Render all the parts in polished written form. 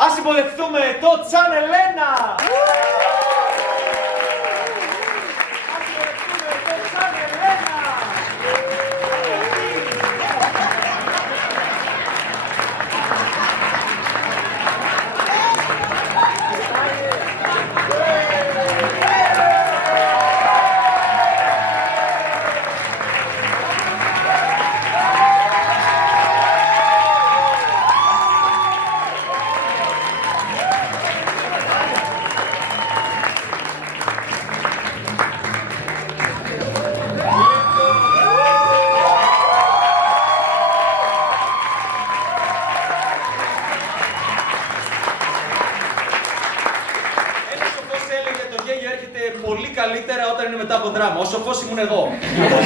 Ας υποδεχτούμε το Channel 1! Ας υποδεχτούμε το Channel 1! Πολύ καλύτερα όταν είναι μετά από δράμα. Ο σοφός ήμουν εγώ. Λοιπόν,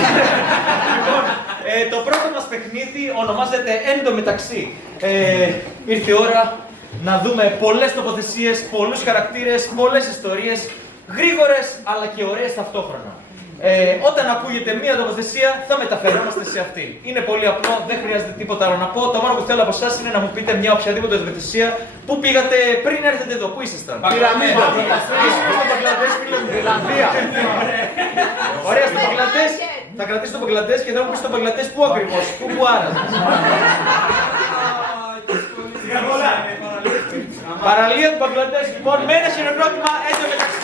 το πρώτο μας παιχνίδι ονομάζεται Εν τω μεταξύ. Ήρθε η ώρα να δούμε πολλές τοποθεσίες, πολλούς χαρακτήρες, πολλές ιστορίες, γρήγορες αλλά και ωραίες ταυτόχρονα. Όταν ακούγεται μία τοποθεσία, θα μεταφερόμαστε σε αυτή. Είναι πολύ απλό, δεν χρειάζεται τίποτα άλλο να πω. Το μόνο που θέλω από εσάς είναι να μου πείτε μια οποιαδήποτε τοποθεσία που πήγατε πριν έρθετε εδώ. Πού ήσασταν? Πυραμίδα. Στο Μπαγκλαντές, φίλε μου. Ιρλανδία. Ωραία, στο Μπαγκλαντές. Θα κρατήσω το Μπαγκλαντές και θα μου πεις στο Μπαγκλαντές πού ακριβώς, πού άραζες. Παραλία του Μπαγκλαντές, λοιπόν, με ένα χειροκρότημα εν τω μεταξύ.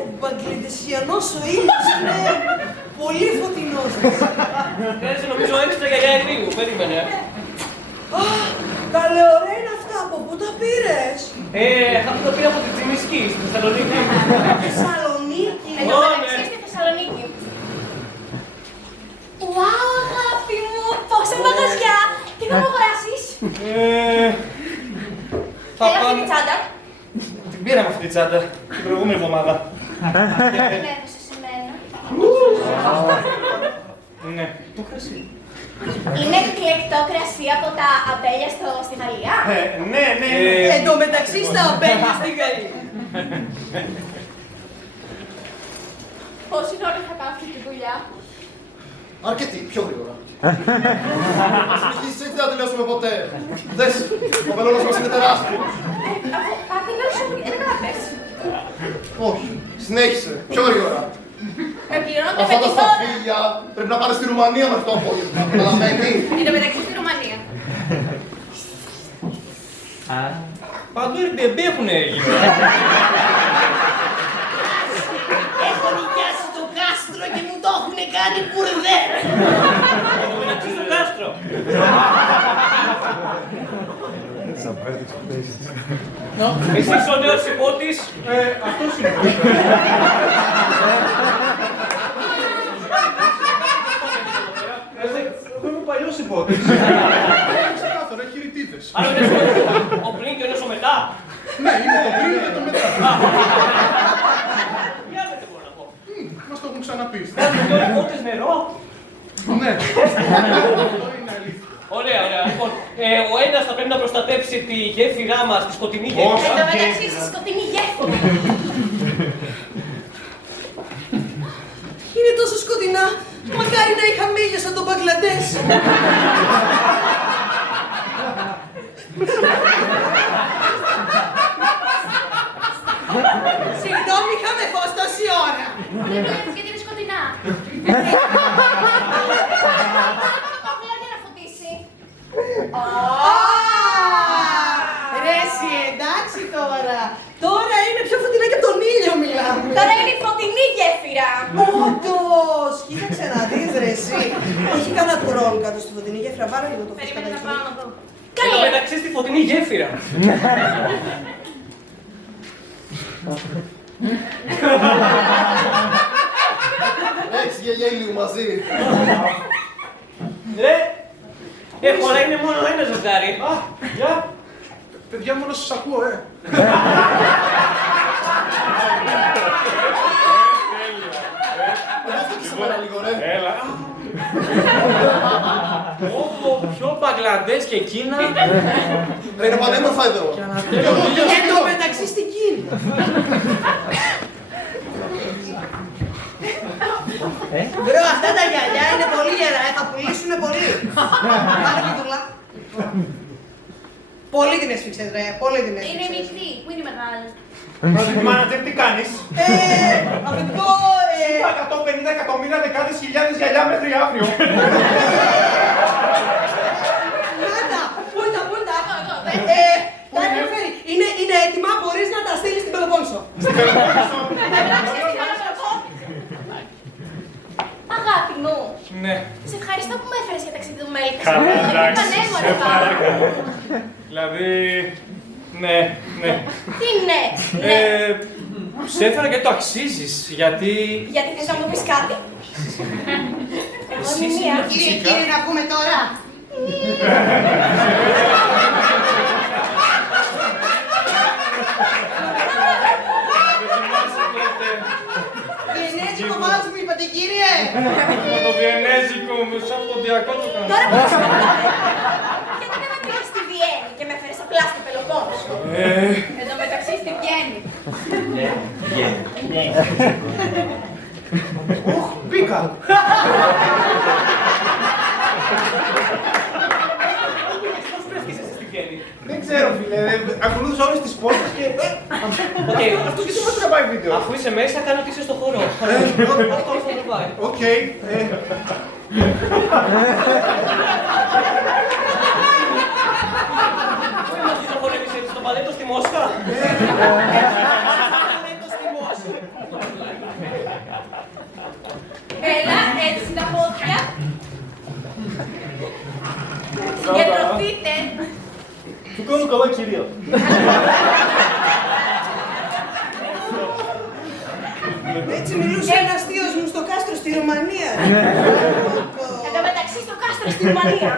Ο Μπαγκλαντεσιανός ο ήλιος είναι πολύ φωτεινός. Κάτσε νομίζω έξτρα γιαγιά Εγρήγου, περίμενε. Καλέ, ωραία είναι αυτά, από πού τα πήρες? Αυτό το πήρα από την Τσιμισκή, στη Θεσσαλονίκη. Θεσσαλονίκη. Εν τω μεταξύ στη Θεσσαλονίκη. Ουάου, αγάπη μου, πόσα μαγαζιά! Τι θα μου αγοράσεις? Θέλω αυτή τη τσάντα. Την πήραμε αυτή τη τσάντα την προηγούμενη εβδομάδα. Δεν έδωσε σε μένα. Ναι. Το κρασί. Είναι εκλεκτό κρασί από τα αμπέλια στη Γαλλία. Ναι. Εν τω μεταξύ στα αμπέλια στη Γαλλία. Πόση ώρα θα κάνω αυτή τη δουλειά? Αρκετή, πιο γρήγορα. Αν συνεχίσεις έτσι δεν θα τελειώσουμε ποτέ. Δες, ο μελώνας μας είναι τεράστιος. Δεν έδωσε ένα γράφες. Όχι, συνέχισε, πιο γρήγορα. Πληρώνονται Αυτά με τα τη χώρα. σταφύλια πρέπει να πάνε στη Ρουμανία μέχρι το απόγευμα. Καταλαβαίνει. Εν τω μεταξύ στη Ρουμανία. Παντού Airbnb έχουν γίνει. Έχω νοικιάσει το κάστρο και μου το έχουν κάνει μπουρδέ. Εν τω μεταξύ στο κάστρο. Εσείς ο νέος υπότης. Αυτός είναι. Εγώ είμαι παλιός υπότης. Ξεκάθαρα, έχει ρητίδες. Άρα είναι ο πριν και ο νέος ο μετά. Ναι, είναι το πριν και το μετά. Μοιάζεται μπορώ να πω. Μας το έχουν ξαναπεί. Βάζουν δύο υπότες νερό. Ναι, αυτό είναι αλήθεια. Ωραία. Λοιπόν, ο ένας θα πρέπει να προστατεύσει τη γέφυρά μας, τη σκοτεινή γέφυρα. Εν τω μεταξύ στη σκοτεινή γέφυρα. Είναι τόσο σκοτεινά. Μακάρι να είχα μήλιο σαν τον Μπαγκλαντές. Συγγνώμη, είχαμε φως τόση ώρα. Δεν βλέπεις γιατί είναι σκοτεινά. Απλά για να φωτίσει. Ρε εσύ, εντάξει τώρα. Τώρα είναι πιο φωτεινά και από τον ήλιο μιλάμε. Τώρα είναι η φωτεινή γέφυρα. Όντως, κοίταξε να δεις ρε εσύ. Έχει κανένα χρόνο κάτω στη φωτεινή γέφυρα, πάρε λίγο το φως Περίμενε να κατά πάω εκεί. να δω. Εν τω μεταξύ στη φωτεινή γέφυρα. Έχεις γιαγιά ηλίου μαζί. Αλλά είναι μόνο ένα ζευγάρι. Γεια. Παιδιά, μόνο σας ακούω, Δώστε και σε μένα λίγο, ρε. Έλα. Πιο Μπαγκλαντές και Κίνα. Είναι πανέμορφα εδώ. Εν τω μεταξύ στην Κίνα. Μπρο, αυτά Άρα Βιδούλα. Πολύ την έσφιξες ρε, πολύ την έσφιξες. Είναι μικρή, που είναι μεγάλη. Μάνατζερ, τι κάνεις? Αφεντικό, 150 εκατομμύρια δεκάδες χιλιάδες γυαλιά μέχρι αύριο. Νάτα, πού είναι τα. Τα έχω φέρει. Είναι έτοιμα, μπορείς να τα στείλεις στην Πελοπόννησο. Αγάπη μου, Ναι. σε ευχαριστώ που με έφερες για ταξίδι του Μέλκας. Καλά, εντάξει, Πανέμορφα. σε παρακαλώ. Δηλαδή, ναι. Τι ναι, ναι. Σε έφερα και το αξίζεις, γιατί... Γιατί θες να μου πεις κάτι. Εγώ Εσύ είμαι μία. Κύριε, να πούμε τώρα. Βιενέζικο βάζ μου είπατε κύριε. Με το βιενέζικο, σαν ποντιακό το κάνω. Τώρα πώς θα το γιατί δεν με πήγες στη Βιέννη και με έφερες απλά στο Πελοπόννησο. Εν τω μεταξύ στη Βιέννη. Μπήκα. Πώς βρέθηκες εσύ στη Βιέννη? Δεν ξέρω φίλε, ακολούθησα όλες τις πόρτες και... Οκ, Αυτός γιατί μας τραβάει βίντεο. αφού είσαι μέσα, κάνω ότι είσαι στο χώρο. Αυτό θα τραβάει. Οκ. Μας το χορεύεις έτσι στο παλέτο στη Μόσχα. Έλα, έτσι τα πόδια. Συγκεντρωθείτε. Του κάνω καλά κυρία. Έτσι μιλούσε ένας θείος μου στο κάστρο στη Ρουμανία. Εν τω μεταξύ στο κάστρο στη Ρουμανία.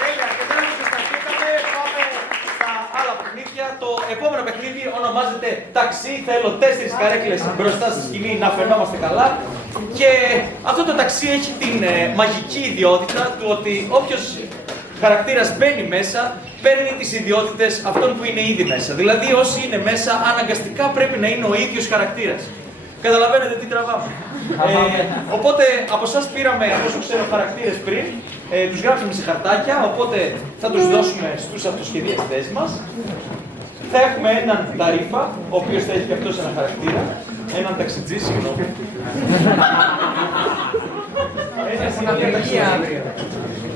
Τέλεια, και τώρα που συσταθήκαμε, πάμε στα άλλα παιχνίδια. Το επόμενο παιχνίδι ονομάζεται Ταξί. Θέλω 4 καρέκλες μπροστά στη σκηνή να φαινόμαστε καλά. Και αυτό το ταξί έχει την μαγική ιδιότητα του ότι όποιος χαρακτήρας μπαίνει μέσα, παίρνει τις ιδιότητες αυτών που είναι ήδη μέσα. Δηλαδή, όσοι είναι μέσα, αναγκαστικά πρέπει να είναι ο ίδιος χαρακτήρας. Καταλαβαίνετε τι τραβάμε. Οπότε, από εσάς πήραμε, από όσο ξέρω, χαρακτήρες πριν. Τους γράψαμε σε χαρτάκια, οπότε θα τους δώσουμε στους αυτοσχεδιαστές μας. Θα έχουμε έναν Ταρίφα, ο οποίος θα έχει και αυτός ένα χαρακτήρα. Έναν ταξιτζή, συγγνώμη.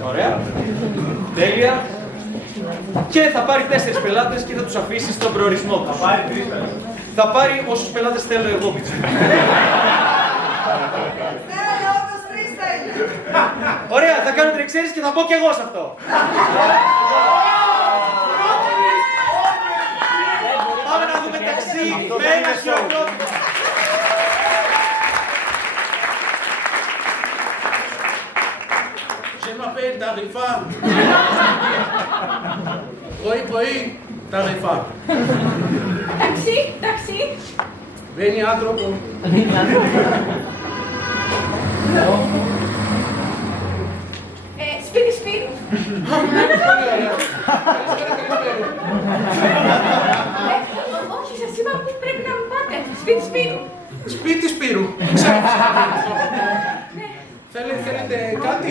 Ωραία. Τέλεια. Και θα πάρει 4 πελάτες και θα τους αφήσει στον προορισμό τους. Θα πάρει όσους πελάτες θέλω εγώ, Μίτσο. Ωραία, θα κάνω την εξαίρεση και θα μπω κι εγώ σε αυτό. Πάμε να δούμε ταξί με ένα χειροκρότημα. Je m'appelle Tarifa. Πρωί, Tarifa. Ταξί, ταξί. Μπαίνει άνθρωπο. Σπίτι Σπύρου. Πολύ ωραία. Όχι, σας είπα που πρέπει να μου πάτε. Σπίτι Σπύρου. Σπίτι Σπύρου. Θέλετε κάτι?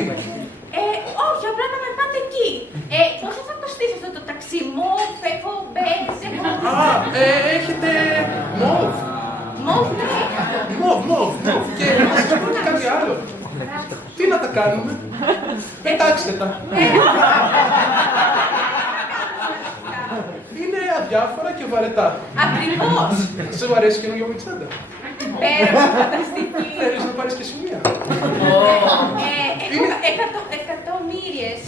Όχι, απλά να με πάτε εκεί. Πόσο θα κοστίσει αυτό το ταξί, μοβ, έχω, μπέζ, έχω... Έχετε μοβ. Μοβ, ναι. Μοβ. Και να σας πω και κάτι άλλο. Τι να τα κάνουμε? Πετάξτε τα. Είναι αδιάφορα και βαρετά. Ακριβώς. Σε αρέσει καινούργιο μου τσάντα? Πέρα, φανταστική. Θέλεις να πάρεις και εσύ μία? Έχω εκατομμύριες.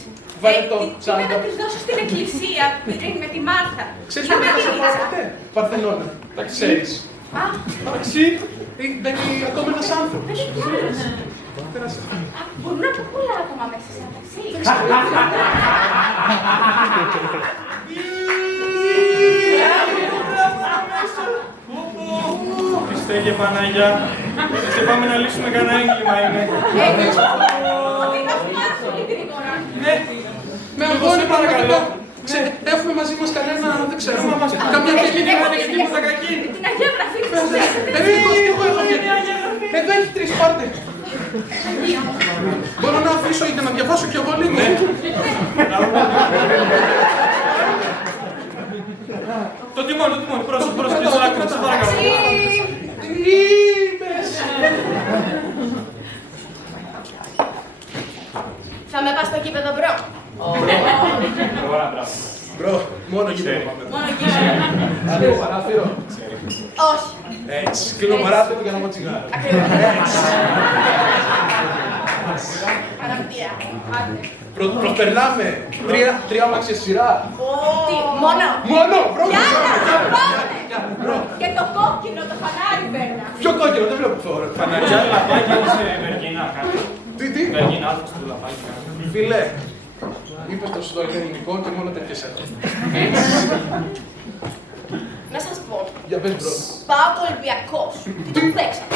Βαρετό Πρέπει τσάντα. να τις δώσω στην εκκλησία πριν με τη Μάρθα. Ξέρεις Να ότι με θα σε πάω τιμήσω. ποτέ? Παρθενώνα. Τα ξέρεις. Α, Ταξί. Μπαίνει ακόμα ένας άνθρωπος. δεν κι άλλος. Περάστε. Μπορούν να πω πολλά άτομα μέσα σε ένα ταξί. Χριστέ και Παναγιά, σε πάμε να λύσουμε κανένα έγκλημα είναι. Πήγα πάρα πολύ γρήγορα. Ναι, Με αγώνει παρακαλώ. Παρακαλώ. Έχουμε μαζί μας κανένα, δεν ξέρω, καμιά τελική και τίποτα κακή. Την Αγία Γραφή της Ευτυχώς και εγώ έχω και εδώ έχει 3, πάρτε. Μπορώ να αφήσω είτε να διαβάσω κι εγώ λίγο. Το τιμόνι, πρόσωπο, κλείσω να κρατήσω, παρακαλώ. Τι είπες? Θα με πας στο γήπεδο, μπρο. Ωραία, μπράβο. Μπρο, μόνο γύρω πάμε. Μόνο γήπεδο. Άλλο παράθυρο. Όχι. Έτσι, κλείνω παράθυρο για να πω τσιγάρο. Ακριβώς. Αναπτία. Προσπερνάμε 3 αμάξια σειρά. Τι, μόνο. Μόνο, μπρο. Κι άλλα, και το κόκκινο, το φανάρι παίρνα. Ποιο κόκκινο, δεν βλέπω φανάρι. Φαναριά λαπάκια σε Βεργίνα, κάτι. Τι. Βεργίνα, άλφα στο λαπάκι. Φίλε, είπες το στο ελληνικό και μόνο τέτοιες έχω. Να σας πω. Για πες μπρο. Πάω το Ολυμπιακός. Τι το παίξατε.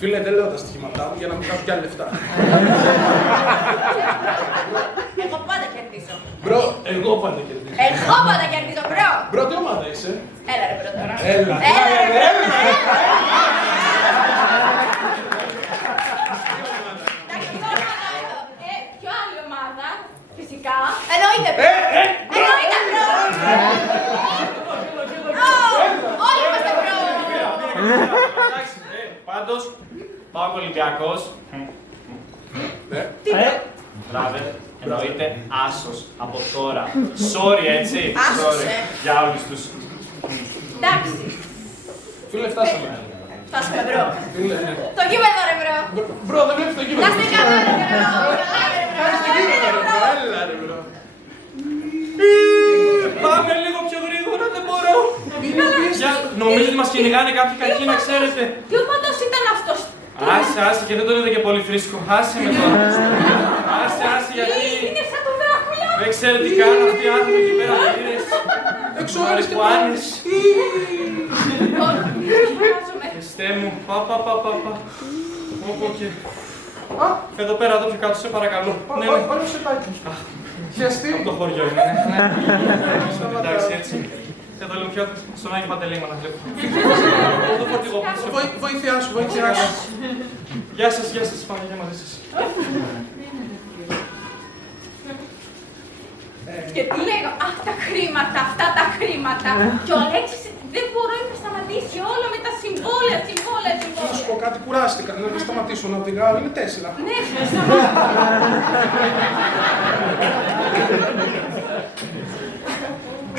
Φίλε, δεν λέω τα στοιχήματά μου για να μην κάνω κι άλλα λεφτά. Εγώ πάντα κερδίζω. Μπρο, εγώ πάντα κερδίζω. Εγώ πάντα κερδίζω, μπρο. Μπρο, τι ομάδα είσαι? Έλα ρε μπρο τώρα. Έλα. Έλα ρε μπρο. Ποιο άλλη ομάδα, φυσικά. Εννοείται μπρο. Εννοείται μπρο. Όλοι είμαστε μπρο. Εντάξει, πάντως, πάω Ολυμπιακός. Μπράβε, εννοείται άσος από τώρα. Sorry, έτσι. Άσος, Sorry. Για όλους τους. Εντάξει. Φίλε, φτάσαμε. Φτάσαμε μπρο. Φίλε, ναι. Το γήπεδο ρε μπρο. Μπρο, δεν βλέπεις το Να κείμενο. είστε καλά ρε μπρο. Έλα ρε μπρο. Πάμε λίγο πιο γρήγορα, δεν μπορώ. Νομίζω ότι μας κυνηγάνε κάποιοι κακοί, να ξέρετε. Τι οπαδός ήταν αυτός. Άσε, και δεν τον είδα και πολύ φρίσκο. Άσε με τώρα. Άσε, γιατί. Είναι σαν το Δράκουλα. Δεν ξέρετε τι κάνουν αυτοί οι άνθρωποι εκεί πέρα. Εξώρες και Μαριχουάνες. Φαντάζομαι. Χριστέ μου, πα. Όπου και. Εδώ πέρα, εδώ πιο κάτω, σε παρακαλώ. Ναι. Πάρε σετάκι. Χιαστή. Από το χωριό είναι, ναι. Εντάξει, έτσι. Εδώ λίγο πιο στον Άγιο Παντελήμα να βλέπω. Το φορτηγό πίσω. Βοήθειά σου. Γεια σας, πάμε για μαζί σας. Και τι λέγω, αυτά τα χρήματα. Και ο Αλέξης δεν μπορεί να σταματήσει όλο με τα συμβόλαια. Θα σου πω κάτι, κουράστηκα. Να σταματήσω να οδηγάω, είναι 4. Ναι,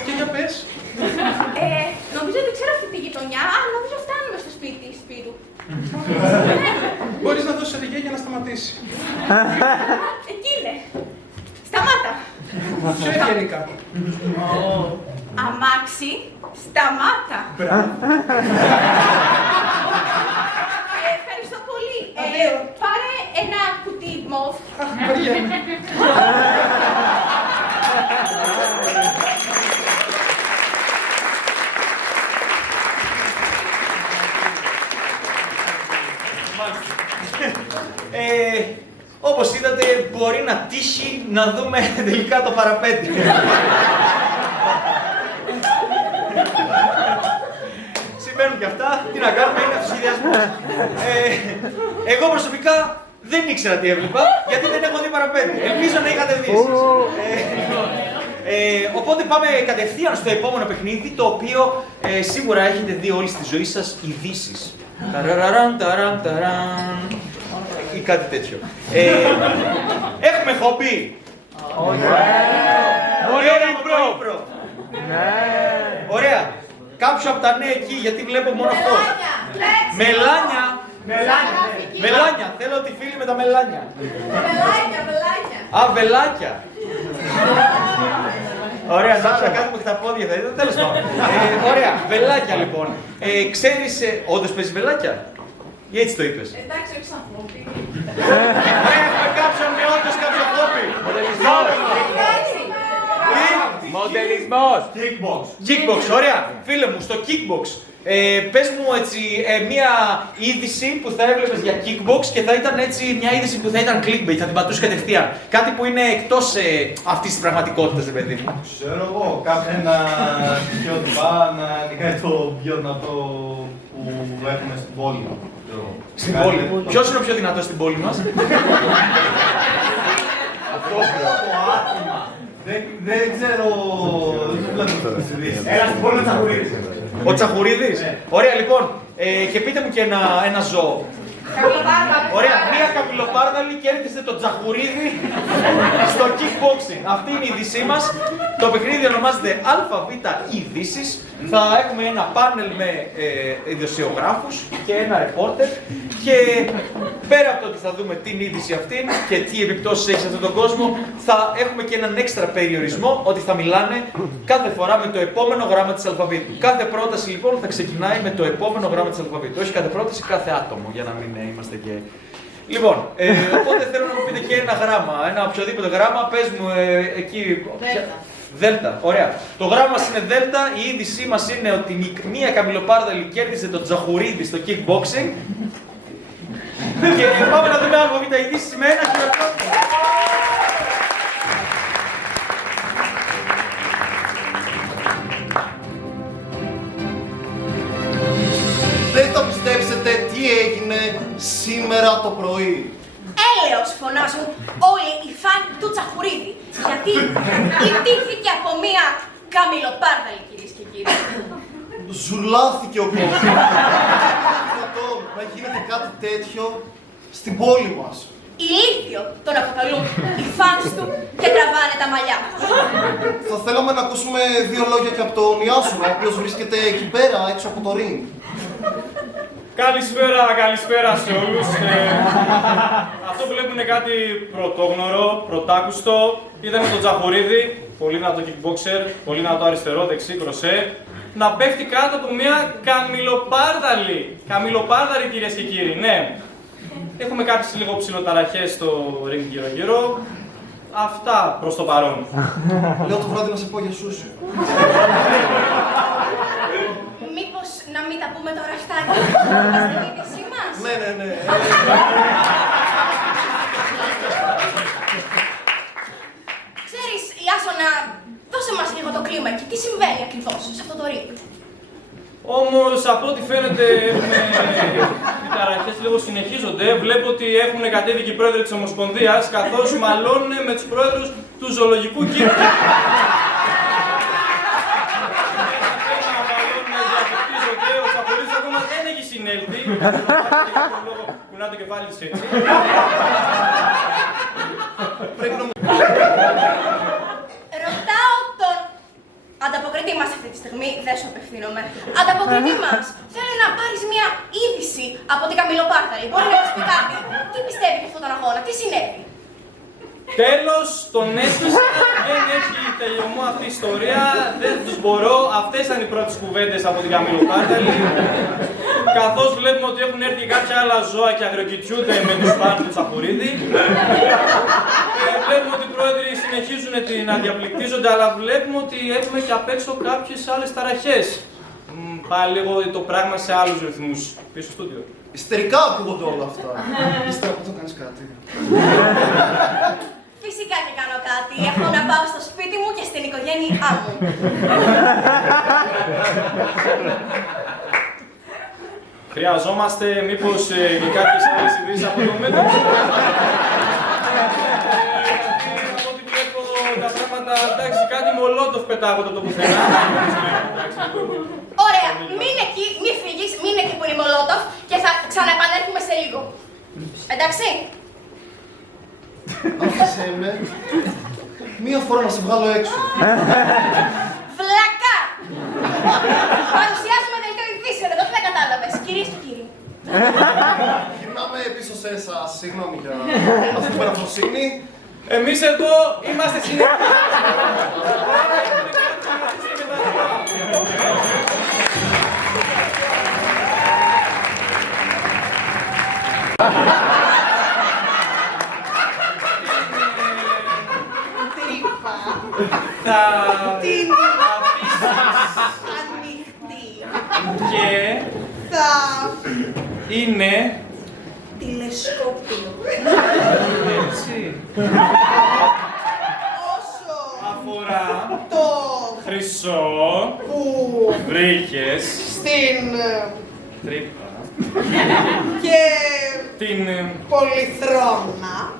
Και για πες. νομίζω ότι ξέρω αυτή τη γειτονιά. Νομίζω φτάνουμε στο σπίτι Σπύρου. Μπορείς να δώσεις οδηγία για να σταματήσει. Εκεί είναι. Σταμάτα. Ποιο γενικά. Αμάξι, σταμάτα. Ευχαριστώ πολύ. Πάρε ένα κουτί μοβ. Βαριέμαι. Όπως είδατε, μπορεί να τύχει να δούμε τελικά το παραπέντε. Συμβαίνουν και αυτά, τι να κάνουμε, είναι αυτοσχεδιασμός. Εγώ προσωπικά δεν ήξερα τι έβλεπα, γιατί δεν έχω δει παραπέντε. Ελπίζω να είχατε δει. Οπότε πάμε κατευθείαν στο επόμενο παιχνίδι, το οποίο σίγουρα έχετε δει όλοι στη ζωή σας, ειδήσεις. Ή κάτι τέτοιο. Έχουμε χόμπι. Μονοπρό. Ωραία. Κάποιο από τα νέα εκεί, γιατί βλέπω μόνο αυτό. Μελάνια. Θέλω τη φίλη με τα μελάνια. Α, βελάκια. Ωραία, νόμιζα κάτι που έχει τα πόδια θα ήταν, τέλος πάντων. Ωραία, βελάκια λοιπόν. Ξέρεις, όντως παίζεις βελάκια? Ή έτσι το είπες? Εντάξει, όχι σαν χόμπι. Έχουμε κάποιον με όντως κάποιο χόμπι. Μοντελισμός. Kickbox, ωραία. Φίλε μου, στο kickbox. Πες μου έτσι μια είδηση που θα έβλεπες για kickbox και θα ήταν έτσι μια είδηση που θα ήταν clickbait, θα την πατούσε κατευθείαν. Κάτι που είναι εκτός αυτής της πραγματικότητας, ρε παιδί μου. Ξέρω εγώ, ένα στοιχειότυπα να είναι το πιο δυνατό που έχουμε στην πόλη. Στην πόλη. Ποιος είναι ο πιο δυνατός στην πόλη μας? Δεν ξέρω. Ένας στην πόλη ο Τσαχουρίδης. Ο Τσαχουρίδης. Ωραία, λοιπόν. Και πείτε μου και ένα ζώο. Ωραία, μία καμιλοπάρδαλη κέρδισε τον Τσαχουρίδη στο kickboxing. Αυτή είναι η είδησή μας. Το παιχνίδι ονομάζεται ΑΒ ειδήσεις. Θα έχουμε ένα πάνελ με ειδησιογράφους και ένα ρεπόρτερ. Και πέρα από το ότι θα δούμε την είδηση αυτή και τι επιπτώσεις έχει σε αυτόν τον κόσμο, θα έχουμε και έναν έξτρα περιορισμό ότι θα μιλάνε κάθε φορά με το επόμενο γράμμα της αλφαβήτου. Κάθε πρόταση λοιπόν θα ξεκινάει με το επόμενο γράμμα της αλφαβήτου. Όχι κάθε πρόταση, κάθε άτομο, για να μην είμαστε και. Λοιπόν, οπότε θέλω να μου πείτε και ένα γράμμα, ένα οποιοδήποτε γράμμα. Πες μου εκεί. Δέλτα, ωραία. Το γράμμα μας είναι Δέλτα. Η είδησή μας είναι ότι μία καμιλοπάρδαλη κέρδισε τον Τσαχουρίδη στο kickboxing. Και πάμε να δούμε ΑΒ ειδήσεις με ένα χειροκρότημα. Δεν θα πιστέψετε τι έγινε σήμερα το πρωί. Έλεος φωνάζουν όλοι οι φαν του Τσαχουρίδη. Γιατί ιτήθηκε από μία καμιλοπάρδαλη, κυρίες και κύριοι. Ζουλάθηκε ο κόσμος. Δυνατόν να γίνεται κάτι τέτοιο στην πόλη μας. Ηλίθιο τον αποκαλούν οι φανς του και τραβάνε τα μαλλιά τους. Θα θέλαμε να ακούσουμε δύο λόγια και από τον Ιάσουνα, ο οποίος βρίσκεται εκεί πέρα, έξω από το ring. Καλησπέρα σε όλους. Αυτό που βλέπουν είναι κάτι πρωτόγνωρο, πρωτάκουστο. Είδαμε τον Τσαχουρίδη, πολύ δυνατό kickboxer, πολύ δυνατό αριστερό, δεξί, κροσέ, να πέφτει κάτω από μια καμιλοπάρδαλη. Καμιλοπάρδαλη, κυρίες και κύριοι, ναι. Έχουμε κάποιες λίγο ψηλοταραχές στο ring γύρω-γύρω. Αυτά προς το παρόν. Λέω το βράδυ να σε πω για σούσι. Μήπως να μην τα πούμε τώρα αυτά και στην είδησή μας. Ναι. Ξέρεις, Ιάσονα, δώσε μας λίγο το κλίμα εκεί. Τι συμβαίνει ακριβώς σε αυτό το ring? Όμως, από ό,τι φαίνεται, οι ταραχές λίγο συνεχίζονται. Βλέπω ότι έχουν κατέβει και οι πρόεδροι της Ομοσπονδίας, καθώς μαλώνουν με τους πρόεδρους του Ζωολογικού Κήπου. Ο Τσαχουρίδης ακόμα δεν έχει συνέλθει. Κουνά το κεφάλι της έτσι. Ρωτάω τον ανταποκριτή μας αυτή τη στιγμή, δεν σου απευθύνομαι. Ανταποκριτή μας, θέλω να πάρεις μια είδηση από την καμιλοπάρδαλη. Μπορεί να μας πει κάτι. Τι πιστεύει για αυτόν τον αγώνα, τι συνέβη? Τέλος, τον έσκυσα, δεν έχει τελειωμό αυτή η ιστορία, δεν τους μπορώ. Αυτές ήταν οι πρώτες κουβέντες από την καμιλοπάρδαλη. Καθώς βλέπουμε ότι έχουν έρθει κάποια άλλα ζώα και αγριοκητιούνται με τους φανς του Τσαχουρίδη. Βλέπουμε ότι οι πρόεδροι συνεχίζουν να διαπληκτίζονται, αλλά βλέπουμε ότι έχουμε και απ' έξω κάποιες άλλες ταραχές. Πάλι λίγο το πράγμα σε άλλους ρυθμούς. Πίσω στο στούντιο. Ιστερικά ακούγονται όλα αυτά. Ύστερα που το κάνεις κάτι. Φυσικά και κάνω κάτι. Έχω να πάω στο σπίτι μου και στην οικογένειά μου. Χρειαζόμαστε μήπως και κάποιες άλλες ειδήσεις από το μέτωπο. Από ό,τι βλέπω τα πράγματα, εντάξει, κάτι μολότοφ πετάγονται το πουθενά. Ωραία, μην εκεί, μη φύγεις, μην εκεί που είναι η Μολότοφ και θα ξαναεπανέλθουμε σε λίγο. Εντάξει? Άφησέ με μία φορά να σε βγάλω έξω. Βλακά! Παρουσιάζουμε δελτίο ειδήσεων εδώ, τι δεν κατάλαβες. Κυρίες και κύριοι. Γυρνάμε πίσω σε εσάς, συγγνώμη για αυτή την παραφροσύνη. Εμείς εδώ είμαστε συνεχείς. Τρύπα. θα Την αφήσεις ανοιχτή. και Θα είναι τηλεσκόπιο. έτσι. Όσο Αφορά το χρυσό που βρήκες στην τρύπα και την πολυθρόνα.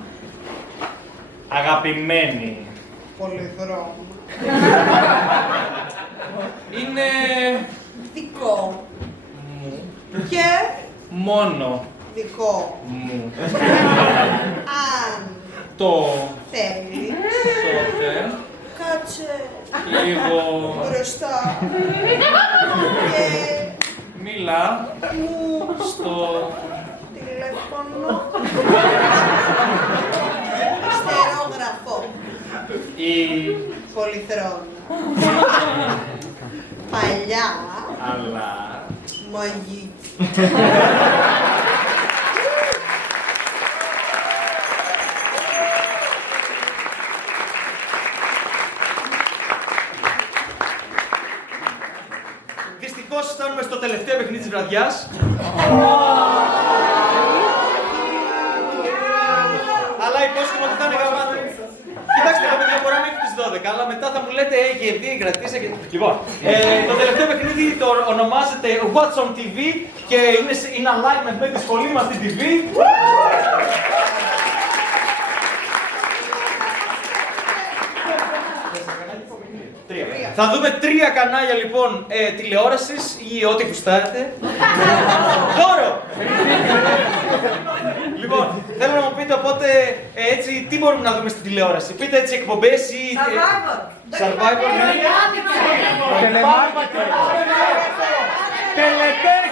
αγαπημένη. Πολυθρόνα. Είναι Δικό μου και μόνο δικό. μου. Αν Το θέλεις, τότε κάτσε λίγο μπροστά και μίλα μου στο τηλέφωνο στερόγραφο. η Πολυθρόνα. Παλιά αλλά μαγική. Δυστυχώς φτάνουμε στο τελευταίο παιχνίδι της βραδιάς. Αλλά υπόσχομαι ότι θα είναι γαμάτο. Κοιτάξτε, τα παιδιά μπορεί να μέχρι τις 12, αλλά μετά θα μου λέτε και τι κρατήσα και... Λοιπόν, το τελευταίο παιχνίδι το ονομάζεται What's on TV και είναι in alignment με τη σχολή μας στην TV. Θα δούμε 3 κανάλια λοιπόν τηλεόρασης ή ό,τι γουστάρετε. Δώρο! Λοιπόν, θέλω να μου πείτε οπότε έτσι τι μπορούμε να δούμε στην τηλεόραση. Πείτε έτσι εκπομπές ή... Survivor. Τελετέξ!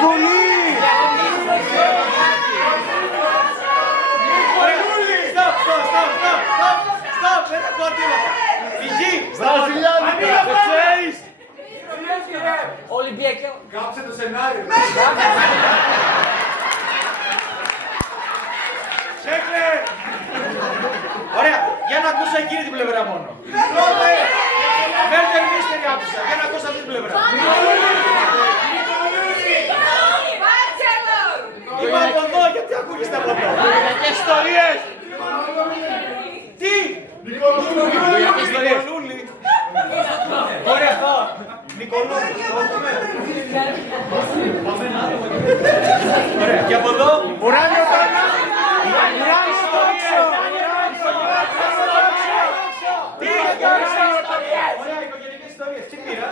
Βουλή! Stop! Δεν ακούω τίποτα. Πηγή! Βραζιλιάνικα! Το ξέρεις! Ολυμπιακό! Κάψε το σενάριο. Σέκλε! Ωραία, για να ακούσω εκείνη την πλευρά μόνο. Murder Mystery άκουσα, για να ακούσω αυτή την πλευρά. Είμαι από εδώ, γιατί ακούγεστε από εδώ. Και ιστορίες! Τι! Νικολούλη! Ωραία, αυτό! Νικολούλη! Ωραία, και από εδώ... Ουράνιο τόνο! Ουράνιο τόξο! Τι! Ωραία, οικογενειακές ιστορίες. Τι πήρα?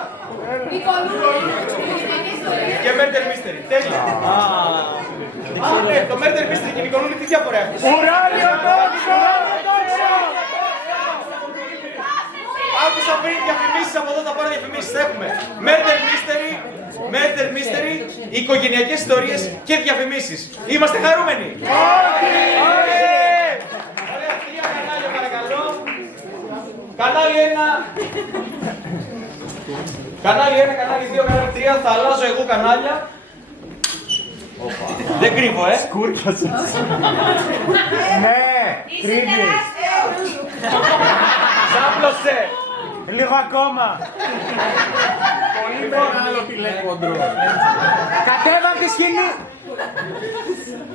Και Murder Mystery. Τέλεια. Ναι, το Murder Mystery και η Νικολούλη τι διαφορά έχουν? Ουράνιο τόξο! Άκουσα πριν διαφημίσεις, από εδώ θα πάρω διαφημίσεις. Θα έχουμε Murder Mystery, οικογενειακές ιστορίες και διαφημίσεις. Είμαστε χαρούμενοι? Ωραία, 3 κανάλια παρακαλώ. Κανάλι 1. Κανάλι 1, κανάλι 2, κανάλι 3. Θα αλλάζω εγώ κανάλια. Δεν κρύβω, Κούρκασες. Ναι, κρύβεις. Ζάπλωσε. Λίγο ακόμα. Πολύ μεγάλο τηλεκοντρό. Κατέβα τη σκηνή.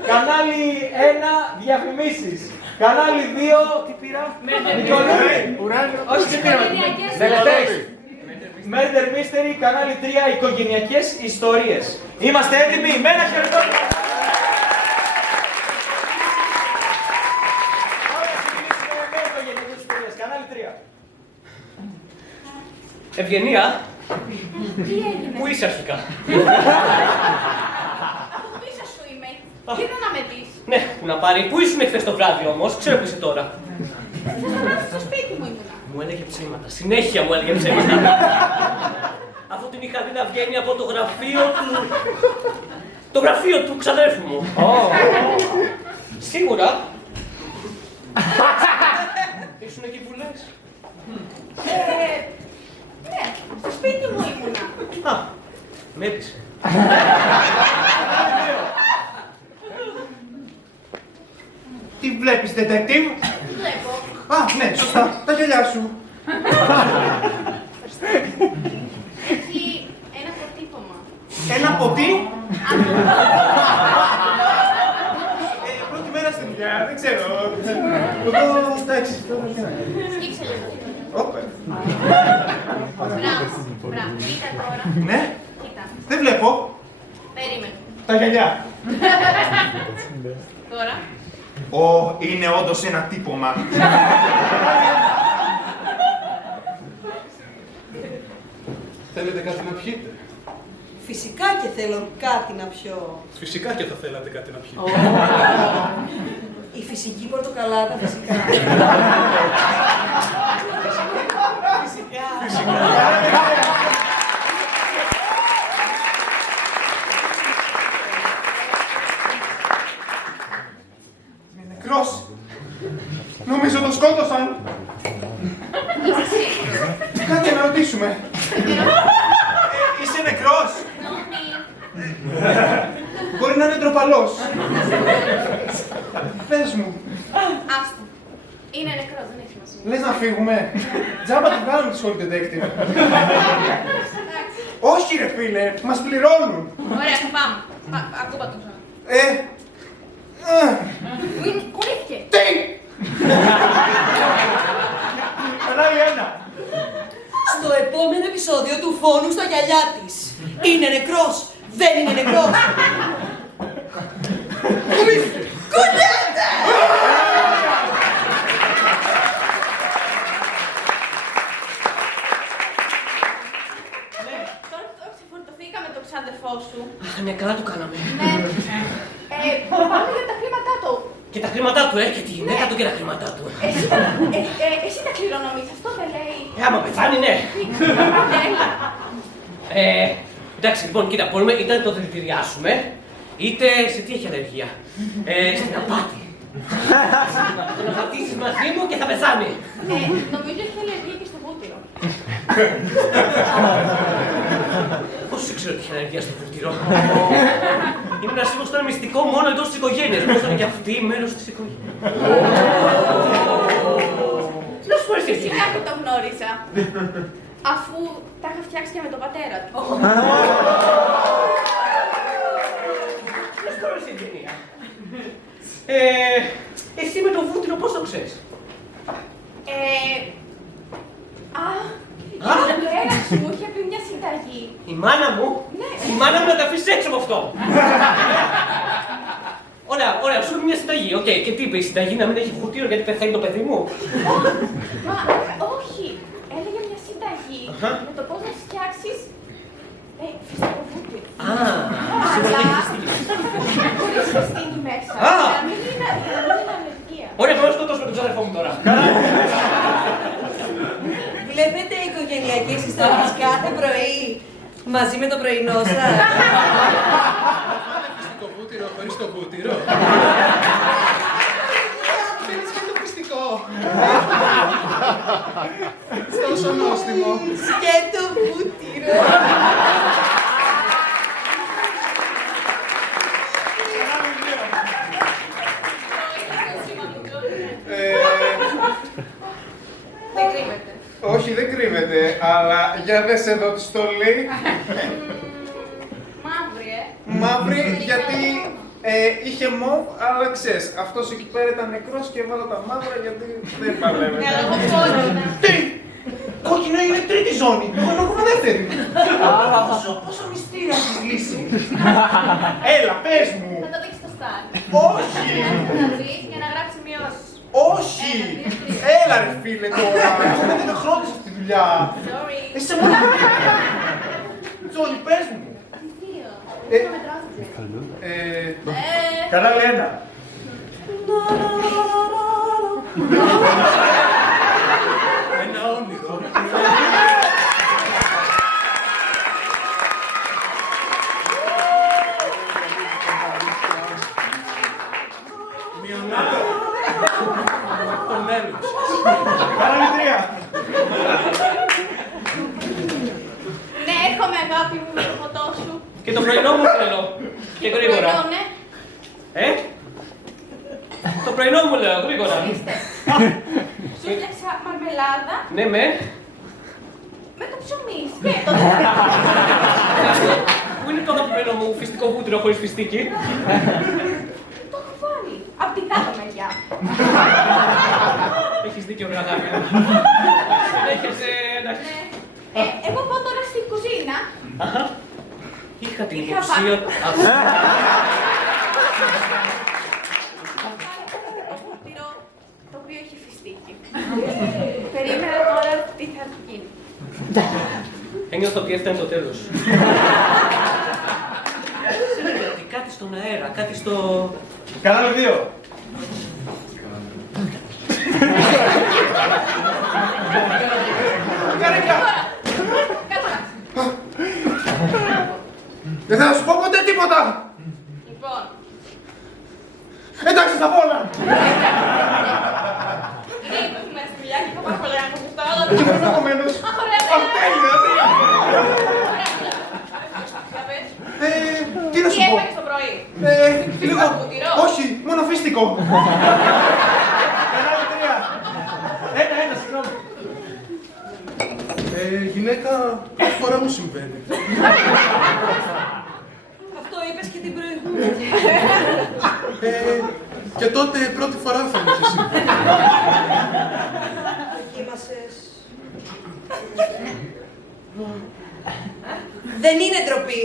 Κανάλι 1, διαφημίσεις. Κανάλι 2, τι πήρα? Νικολούλη. Όχι, τι πήρα? Τελετές. Murder Mystery, κανάλι 3, οικογενειακές ιστορίες. Είμαστε έτοιμοι, με ένα χαιρετό. Πάμε να ξεκινήσουμε με οικογενειακές ιστορίες. Κανάλι 3. Ευγενία, Τι έγινε? πού είσαι αρχικά? Πίσω σου είμαι. Γύρω να με δεις. Ναι, που να πάρει. Πού ήσουν χθες το βράδυ όμως, ξέρω που είσαι τώρα. Στο σπίτι μου ήμουνα. Μου έλεγε ψέματα. Συνέχεια μου έλεγε ψέματα. Αφού την είχα δει να βγαίνει από το γραφείο του. Το γραφείο του ξαδέρφου μου. Σίγουρα. Ήσουν εκεί που λες. Ναι, στο σπίτι μου ήμουνα. Α, με έπεισε. Τι βλέπεις, detective? βλέπω. Α, ναι, σωστά. Τα γυαλιά σου. Έχει ένα αποτύπωμα. Ένα ποτί. Πρώτη μέρα στην δουλειά, δεν ξέρω. Εγώ, εντάξει, τώρα τι να κάνω. Σκύψε λίγο. Όπα. Μπράβο, μπράβο. Κοίτα τώρα. Ναι, Κοίτα. δεν βλέπω. Περίμενε. Τα γυαλιά. Τώρα. Είναι όντως ένα τύπομα. Θέλετε κάτι να πιείτε? Φυσικά και θέλω κάτι να πιω. Φυσικά και θα θέλατε κάτι να πιείτε. Η φυσική πορτοκαλάδα, φυσικά. Είναι νεκρός. Νομίζω το σκότωσαν. Είσαι σίγουρος. Κάτι να ρωτήσουμε. Είσαι νεκρός. Νόμι. Μπορεί να είναι ντροπαλός. Πες μου, Άστο. Είναι νεκρός, δεν έχει σημασία. λες να φύγουμε? Τζάμπα τη βγάλουμε τη Soul Detective. Εντάξει. Όχι ρε φίλε, μας πληρώνουν. Ωραία, θα πάμε. Ακούμπα το ξανά. Κουρήθηκε. Τι! Κανάλι 1. Στο επόμενο επεισόδιο του φόνου στα γυαλιά της. Είναι νεκρός, δεν είναι νεκρός. Κουνιέται! Τώρα που το ξεφορτωθήκαμε το ξάδερφό σου. Αχ, ναι, καλά το κάναμε. Ναι. Πάμε για τα χρήματά του. Και τα χρήματά του, και τη γυναίκα του και τα χρήματά του. Εσύ τα κληρονομείς, αυτό δεν λέει. Άμα πεθάνει, ναι. Εντάξει, λοιπόν, κοίτα, μπορούμε είτε να το δηλητηριάσουμε, είτε σε τι έχει αλλεργία. Στην απάτη. Θα τον απατήσεις μαζί μου και θα πεθάνει. Νομίζω έχει αλλεργία και στο βούτυρο. Πώς ήξερα ότι είχε αλλεργία στο βούτυρο. Ήμουν σίγουρος ότι ήταν μυστικό μόνο εντός της οικογένειας. Πώς ήταν και αυτή μέρος της οικογένειας. Να σου πω εσύ. Φυσικά και το γνώρισα. Αφού τα είχα φτιάξει και με τον πατέρα του. Να σου πω εσύ, Ευγενία. Εσύ με το βούτυρο πώς το ξέρεις? Η μητέρα σου μου είχε πει μια συνταγή. Η μάνα μου, Ναι. η μάνα μου να τα αφήσει έξω από αυτό. Ωραία, σου είπε μια συνταγή. Οκ, και τι είπε η συνταγή, να μην έχει βούτυρο γιατί πεθαίνει το παιδί μου? Μα όχι, έλεγε μια συνταγή με το πώς να φτιάξεις φυσικό βούτυρο. Σίγουρα Αλλά έχει φυστική. χωρίς φυστίνη μέσα. Α. Για να μην είναι αλλεργία. Ωραία, πάμε να σκοτώσουμε τον ξαδερφό μου τώρα. Βλέπετε οικογενειακές ιστορίες κάθε πρωί μαζί με το πρωινό σας. Φυσικό βούτυρο χωρίς το βούτυρο. Θέλεις και το πιστικό. Τόσο νόστιμο. Σκέτο βούτυρο. Δεν κρύβεται. Όχι, δεν κρύβεται, αλλά για δες εδώ τη στολή. Μαύρη, Μαύρη, γιατί είχε μοβ, αλλά ξέρεις, αυτός εκεί πέρα ήταν νεκρός και έβαλα τα μαύρα γιατί δεν παλεύεται. Ναι, αλλά εγώ κόκκινα. Τι! Κόκκινο είναι τρίτη ζώνη, εγώ να έχω δεύτερη. Πόσο μυστήρια έχεις λύσει. Έλα, πες μου. Θα το δείξεις στο Star. Όχι, Να δεις για να γράψεις σημειώσεις. όχι. Έλα ρε φίλε τώρα, έχουμε 10 χρόνια σε αυτή τη δουλειά. Sorry. Εσύ σε μόνο. Τζόνι, πες μου. Δύο. Ε. Θα μετράσετε. Κανάλι 1. Ένα όνειρο. Τον έλειψε. Κανάλι 3. Ναι, έρχομαι αγάπη μου με το φωτό σου. Και το πρωινό μου θέλω. Και γρήγορα. Πρωινό, ναι. Το πρωινό μου λέω, γρήγορα. Σου φτιάξα μαρμελάδα Ναι, με. με το ψωμί. Σκέτο. Πού είναι το αγαπημένο μου φυστικό βούτυρο χωρίς φυστίκι? Το έχω βάλει. Απ' την κάτω μεριά. Έχεις δίκιο, βρε αγάπη μου. Συνέχισε, εντάξει. Ναι. Εγώ πάω τώρα στην κουζίνα. Αχα. Είχα την Είχα υποψία... Βούτυρο, το οποίο έχει φυστίκι. Περίμενα τώρα τι θα γίνει. Ένιωθα ότι έφτανε το τέλος. Γιατί κάτι στον αέρα, κάτι στο... Κανάλι 2. Καρέκλα. Κάτω να. Δεν θα σου πω ποτέ τίποτα! Λοιπόν, Εντάξει, θα πω όλα! είναι υπεύθυνα στη δουλειά και έχω πάρα πολλά να κουμπιστώ, αλλά Και είμαι ενδεχομένως. αχ, ωραία, Τέλεια, τέλεια! Για πες. Τι να Τι σου πω. έφαγες το πρωί? Λίγο. βούτυρο? Όχι, μόνο φύστικο. Κανάλι 3. Ένα, συγγνώμη. Γυναίκα, πρώτη φορά μου συμβαίνει. Αυτό είπες και την προηγούμενη. Και τότε πρώτη φορά θα μου και συμβαίνει. Δοκίμασες. Δεν είναι ντροπή.